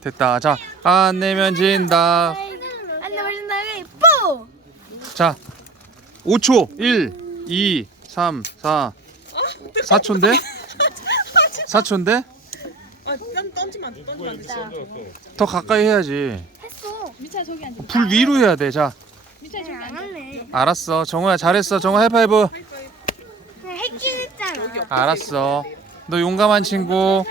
됐다. 자, 안 내면 진다. 안 내면 진다. 뽀. 자, 5초. 1, 2, 3, 4. 4초인데? 4초인데? 던지면 안 돼. 더 가까이 해야지. 했어. 미차 저기 앉아. 불 위로 해야 돼. 자, 미차 저기 안 앉아. 할래. 알았어. 정우야 잘했어. 정우 하이파이브. 했긴 했잖아. 알았어. 너 용감한 친구.